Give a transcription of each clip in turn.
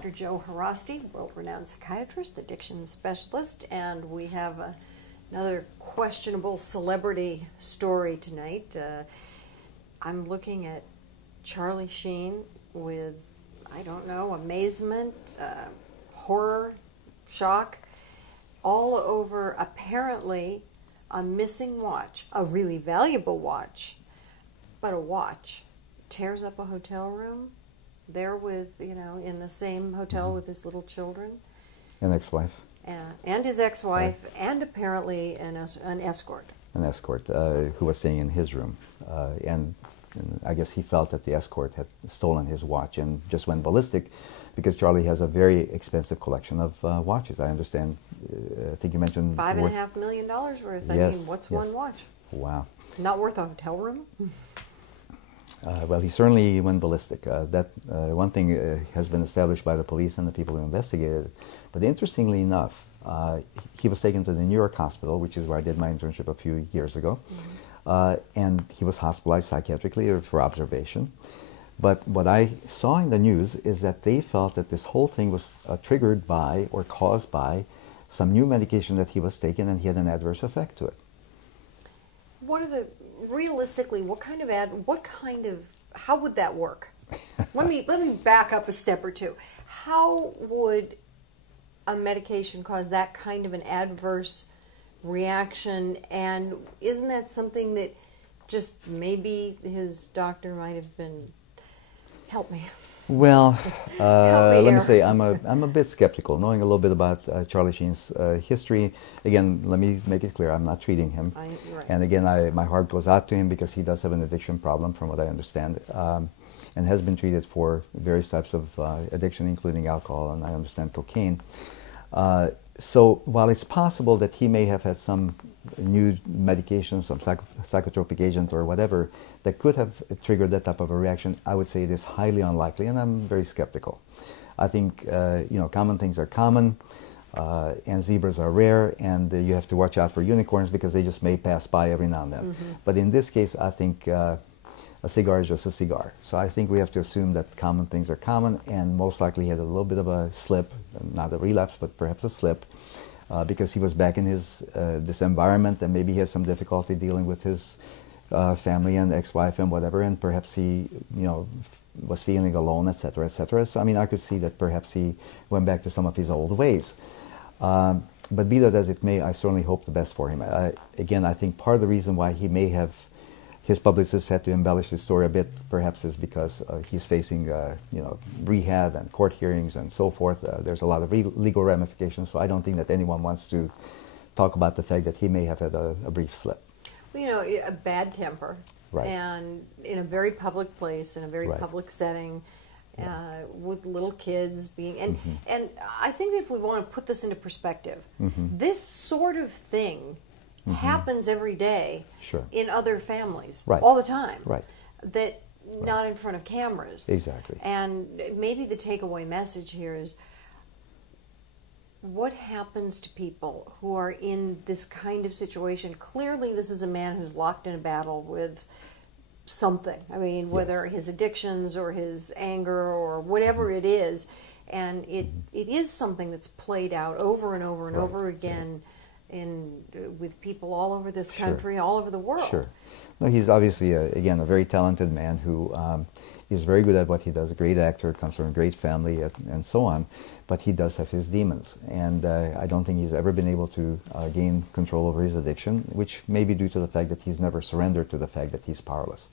Dr. Joe Haraszti, world-renowned psychiatrist, addiction specialist, and we have another questionable celebrity story tonight. I'm looking at Charlie Sheen with, I don't know, amazement, horror, shock, all over apparently a missing watch, a really valuable watch, but a watch. Tears up a hotel room. There with, you know, in the same hotel with his little children. An ex-wife. And his ex-wife, and apparently an escort. An escort who was staying in his room. And I guess he felt that the escort had stolen his watch and just went ballistic because Charlie has a very expensive collection of watches. I understand, I think you mentioned... $5.5 million worth. Yes, I mean, what's one watch? Wow. Not worth a hotel room? Well, he certainly went ballistic. One thing has been established by the police and the people who investigated it. But interestingly enough, he was taken to the New York hospital, which is where I did my internship a few years ago. And he was hospitalized psychiatrically for observation. But what I saw in the news is that they felt that this whole thing was triggered by or caused by some new medication that he was taking, and he had an adverse effect to it. What are the... Realistically, how would that work? Let me back up a step or two. How would a medication cause that kind of an adverse reaction? And isn't that something that just maybe his doctor might have been, help me. Well, let me say I'm a bit skeptical, knowing a little bit about Charlie Sheen's history. Again, let me make it clear, I'm not treating him. Right. And again, my heart goes out to him because he does have an addiction problem, from what I understand, and has been treated for various types of addiction, including alcohol and I understand cocaine. So while it's possible that he may have had some new medication, some psychotropic agent or whatever that could have triggered that type of a reaction, I would say it is highly unlikely, and I'm very skeptical. I think common things are common, and zebras are rare, and you have to watch out for unicorns because they just may pass by every now and then. But in this case, I think a cigar is just a cigar. So I think we have to assume that common things are common, and most likely he had a little bit of a slip, not a relapse, but perhaps a slip, because he was back in his this environment, and maybe he had some difficulty dealing with his family and ex-wife and whatever, and perhaps he, was feeling alone, etc., etc. So I mean, I could see that perhaps he went back to some of his old ways. But be that as it may, I certainly hope the best for him. Again, I think part of the reason why he may have, his publicist had to embellish his story a bit, perhaps is because he's facing, rehab and court hearings and so forth. There's a lot of legal ramifications, so I don't think that anyone wants to talk about the fact that he may have had a brief slip. Well, a bad temper, right. And in a very public place, in a very public setting, with little kids being, and I think that if we want to put this into perspective, this sort of thing happens every day in other families, all the time, that not in front of cameras. Exactly. And maybe the takeaway message here is, what happens to people who are in this kind of situation? Clearly this is a man who's locked in a battle with something. I mean, whether his addictions or his anger or whatever it is, and it is something that's played out over and over and over again with people all over this country, all over the world. Sure. No, he's obviously, again, a very talented man who is very good at what he does, a great actor, comes from a great family, and so on, but he does have his demons, and I don't think he's ever been able to gain control over his addiction, which may be due to the fact that he's never surrendered to the fact that he's powerless.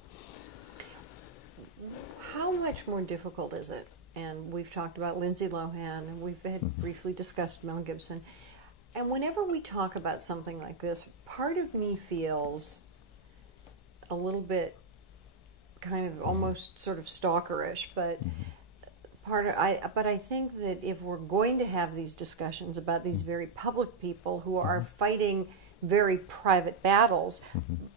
How much more difficult is it? And we've talked about Lindsay Lohan, and we've briefly discussed Mel Gibson. And whenever we talk about something like this, part of me feels a little bit kind of almost sort of stalkerish, but but I think that if we're going to have these discussions about these very public people who are fighting very private battles,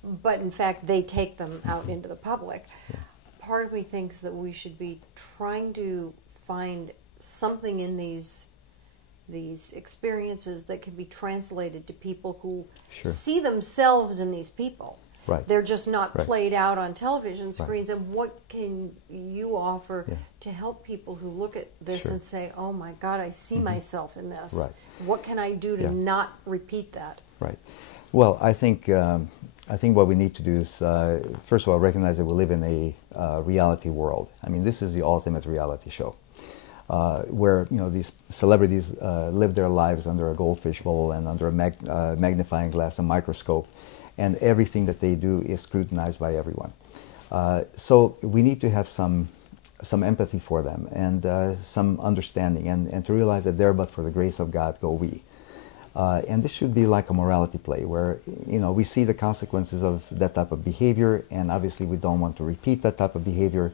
but in fact they take them out into the public, part of me thinks that we should be trying to find something in these experiences that can be translated to people who see themselves in these people. Right. They're just not Right. played out on television Right. screens. And what can you offer Yeah. to help people who look at this Sure. and say, oh my God, I see myself in this. Right. What can I do to Yeah. not repeat that? Right. Well, I think what we need to do is, first of all, recognize that we live in a reality world. I mean, this is the ultimate reality show, where these celebrities live their lives under a goldfish bowl and under a magnifying glass, a microscope, and everything that they do is scrutinized by everyone. So we need to have some empathy for them and some understanding, and to realize that there, but for the grace of God, go we. And this should be like a morality play where, we see the consequences of that type of behavior, and obviously we don't want to repeat that type of behavior.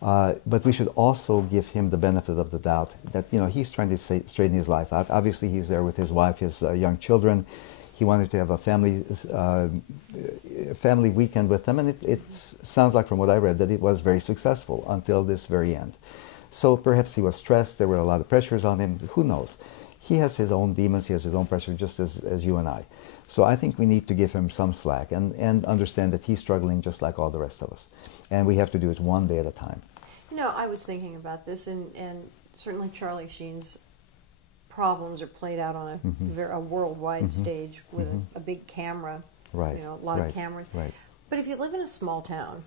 But we should also give him the benefit of the doubt that, he's trying to straighten his life out. Obviously, he's there with his wife, his young children. He wanted to have a family weekend with them, and it sounds like, from what I read, that it was very successful until this very end. So perhaps he was stressed. There were a lot of pressures on him. Who knows? He has his own demons, he has his own pressure, just as you and I. So I think we need to give him some slack and understand that he's struggling just like all the rest of us. And we have to do it one day at a time. I was thinking about this, and certainly Charlie Sheen's problems are played out on a worldwide stage with a big camera, right. A lot of cameras. Right. But if you live in a small town,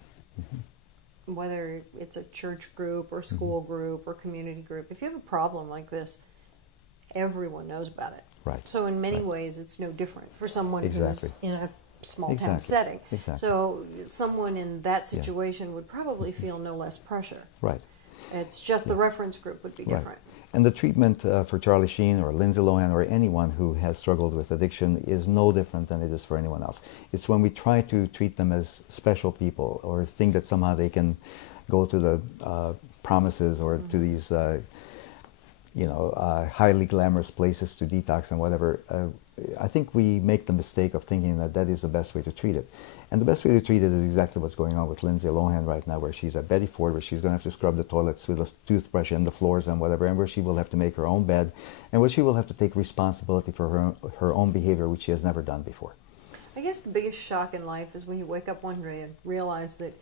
whether it's a church group or school group or community group, if you have a problem like this, everyone knows about it. Right. So in many ways, it's no different for someone Exactly. who's in a small town Exactly. setting. Exactly. So someone in that situation would probably feel no less pressure. Right. It's just the reference group would be different. Right. And the treatment for Charlie Sheen or Lindsay Lohan or anyone who has struggled with addiction is no different than it is for anyone else. It's when we try to treat them as special people or think that somehow they can go to the promises or to these highly glamorous places to detox and whatever. I think we make the mistake of thinking that that is the best way to treat it. And the best way to treat it is exactly what's going on with Lindsay Lohan right now, where she's at Betty Ford, where she's going to have to scrub the toilets with a toothbrush and the floors and whatever, and where she will have to make her own bed, and where she will have to take responsibility for her own behavior, which she has never done before. I guess the biggest shock in life is when you wake up one day and realize that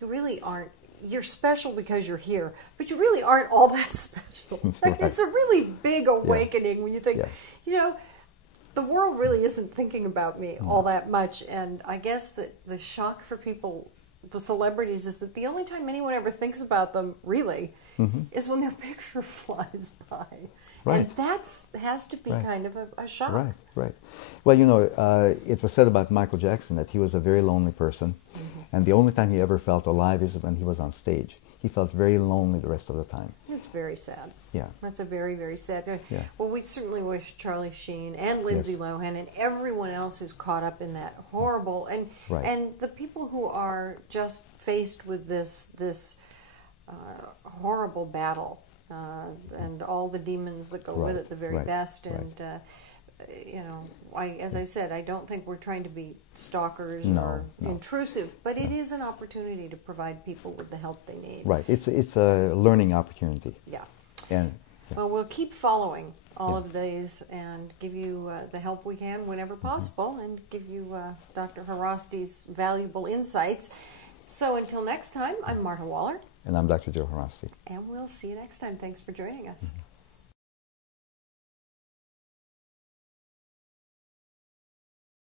you really aren't, you're special because you're here, but you really aren't all that special. Like, it's a really big awakening when you think, the world really isn't thinking about me all that much. And I guess that the shock for people, the celebrities, is that the only time anyone ever thinks about them, really, is when their picture flies by. Right. And that has to be kind of a shock. Right, right. Well, it was said about Michael Jackson that he was a very lonely person, and the only time he ever felt alive is when he was on stage. He felt very lonely the rest of the time. It's very sad. Yeah. That's a very, very sad. Yeah. Well, we certainly wish Charlie Sheen and Lindsay Lohan and everyone else who's caught up in that horrible, and the people who are just faced with this horrible battle and all the demons that go with it, the very best. And as I said, I don't think we're trying to be stalkers or intrusive, but it is an opportunity to provide people with the help they need. Right. It's a learning opportunity. Yeah. And well, we'll keep following all of these and give you the help we can whenever possible, and give you Dr. Harasti's valuable insights. So until next time, I'm Marta Waller. And I'm Dr. Joe Haraszti. And we'll see you next time. Thanks for joining us.